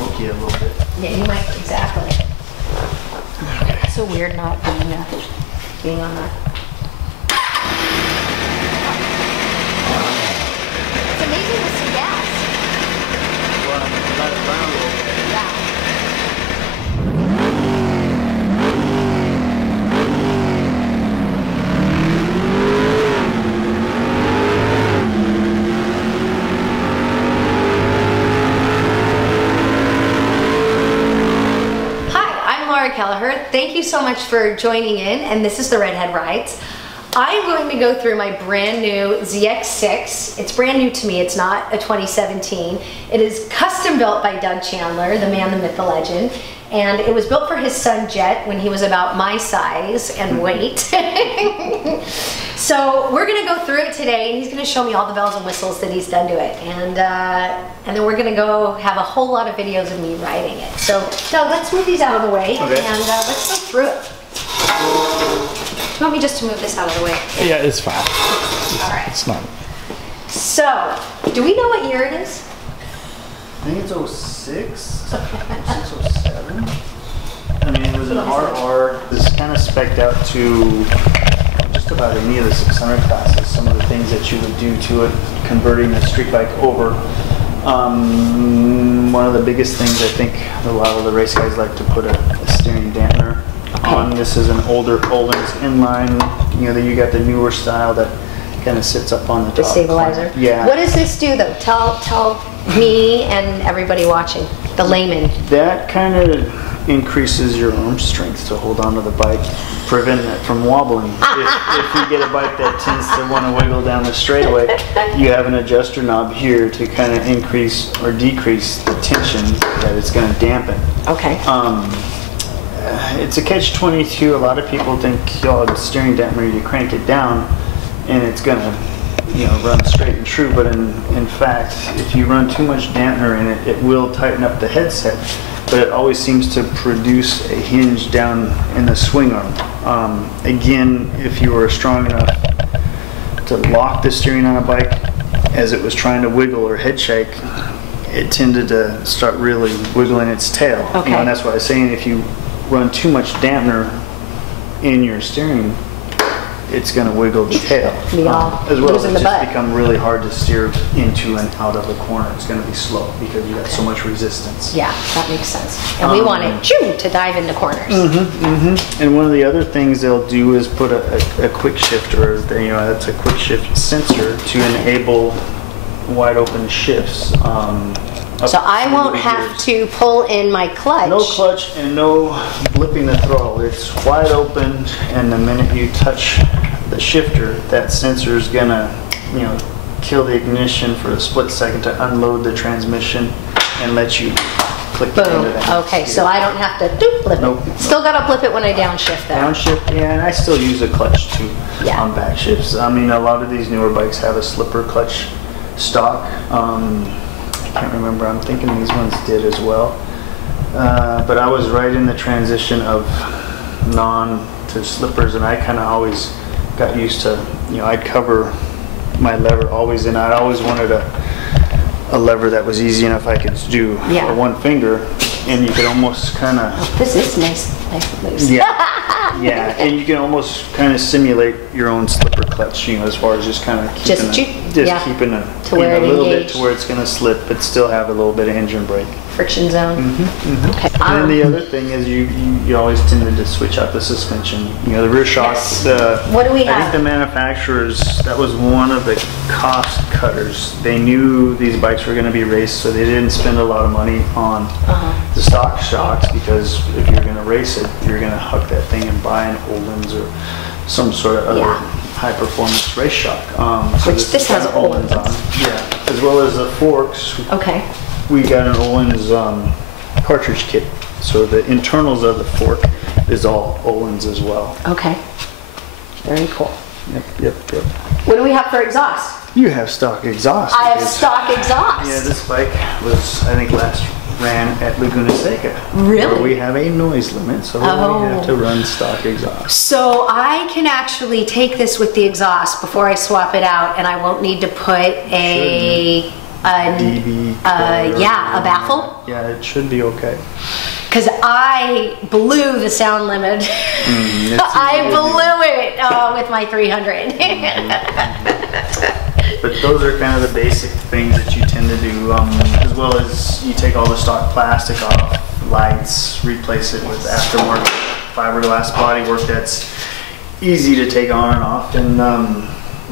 smoke you a little bit. Yeah, you might, exactly. Okay. It's so weird not being on that. It's amazing with some gas. Well, let it burn a little bit. Yeah. Thank you so much for joining in, and this is the RedHead Rides. I'm going to go through my brand new ZX6. It's brand new to me, it's not a 2017. It is custom built by Doug Chandler, the man, the myth, the legend. And it was built for his son Jett when he was about my size and weight. So we're gonna go through it today, and he's gonna show me all the bells and whistles that he's done to it. And then we're gonna go have a whole lot of videos of me riding it. So Doug, let's move these out of the way, and let's go through it. You want me just to move this out of the way? Yeah, it's fine. All right. It's not. So, do we know what year it is? I think it's 06, 06, 07. I mean, it was an RR. This is kind of spec'd out to just about any of the 600 classes. Some of the things that you would do to it, converting a street bike over. One of the biggest things I think a lot of the race guys like to put a steering dampener on. This is an older Olin's inline. You know, you got the newer style that kind of sits up on the top. The stabilizer. Yeah. What does this do though? Tell me and everybody watching, the layman. That kind of increases your arm strength to hold onto the bike, prevent it from wobbling. If you get a bike that tends to want to wiggle down the straightaway, you have an adjuster knob here to kind of increase or decrease the tension that it's going to dampen. Okay. It's a catch-22. A lot of people think, oh, the steering dampener, you crank it down and it's going to, you know, run straight and true. But in fact, if you run too much dampener in it, it will tighten up the headset. But it always seems to produce a hinge down in the swing arm. Again, if you were strong enough to lock the steering on a bike as it was trying to wiggle or head shake, it tended to start really wiggling its tail. Okay. You know, and that's why I was saying if you run too much dampener in your steering, it's going to wiggle the tail. As well as it just become really hard to steer into and out of the corner. It's going to be slow because you got so much resistance. Yeah, that makes sense. And we want it to dive into corners. And one of the other things they'll do is put a quick shifter. You know, that's a quick shift sensor to enable wide open shifts. So I won't have to pull in my clutch. No clutch and no blipping the throttle. It's wide open, and the minute you touch the shifter, that sensor is gonna, you know, kill the ignition for a split second to unload the transmission and let you click into that. Okay, so I don't have to blip it. Still gotta blip it when I downshift though. Downshift, yeah, and I still use a clutch too on back shifts. I mean, a lot of these newer bikes have a slipper clutch stock. I can't remember, I'm thinking these ones did as well. But I was right in the transition of non to slippers, and I kind of always got used to, you know, I'd cover my lever always, and I always wanted a lever that was easy enough I could do for one finger, and you could almost kind of... This is nice and loose. Yeah, yeah, and you can almost kind of simulate your own slipper clutch, you know, as far as just kind of keeping a little bit to where it's going to slip, but still have a little bit of engine brake. Friction zone. Okay. And then the other thing is you always tended to switch out the suspension. You know, the rear shock. What do we have? I think the manufacturers, that was one of the cost cutters. They knew these bikes were going to be raced, so they didn't spend a lot of money on the stock shocks, because if you're going to race it, you're going to huck that thing and buy an Olin's or some sort of other high-performance race shock. Which this has Olin's on. Yeah, as well as the forks. Okay. We got an Olin's cartridge kit, so the internals of the fork is all Olin's as well. Okay. Very cool. Yep. What do we have for exhaust? You have stock exhaust. I have stock exhaust. Yeah, this bike was, I think, last ran at Laguna Seca. Really? Where we have a noise limit, so we have to run stock exhaust. So I can actually take this with the exhaust before I swap it out, and I won't need to put a DB. Yeah, a baffle. Yeah, it should be okay. Because I blew the sound limit. I blew it with my 300. But those are kind of the basic things that you tend to do, as well as you take all the stock plastic off, lights, replace it with aftermarket fiberglass bodywork that's easy to take on and off, and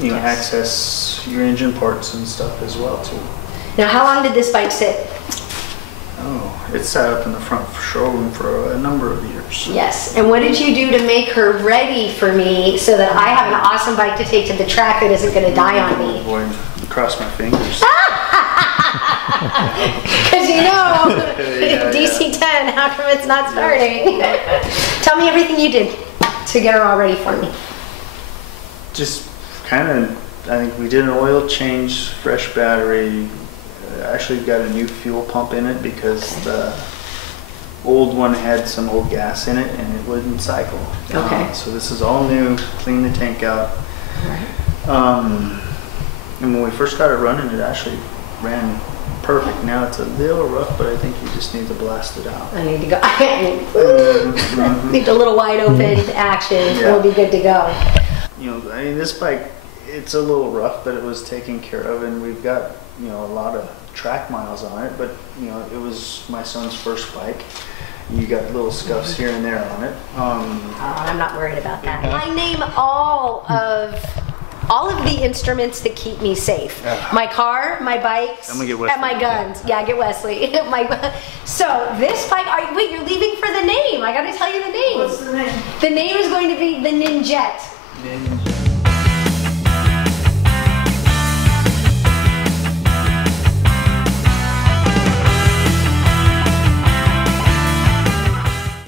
you know, access your engine parts and stuff as well too. Now, how long did this bike sit? Oh, it sat up in the front showroom for a number of years. Yes, and what did you do to make her ready for me so that I have an awesome bike to take to the track that isn't going to die on me? Boy, cross my fingers. Because you know, DC-10, how come it's not starting? Tell me everything you did to get her all ready for me. Just kind of, I think we did an oil change, fresh battery. Actually got a new fuel pump in it because the old one had some old gas in it and it wouldn't cycle. Okay. So this is all new, clean the tank out. And when we first got it running, it actually ran perfect. Now it's a little rough, but I think you just need to blast it out. I need to go. Need a little wide open action. Yeah. We'll be good to go. You know, I mean, this bike, it's a little rough, but it was taken care of, and we've got, you know, a lot of track miles on it, but you know, it was my son's first bike. You got little scuffs here and there on it. I'm not worried about that. I name all of the instruments that keep me safe. My car, my bikes, and my guns. Yeah, get Wesley. So this bike, wait, you're leaving for the name. I gotta tell you the name. What's the name? The name is going to be the Jett.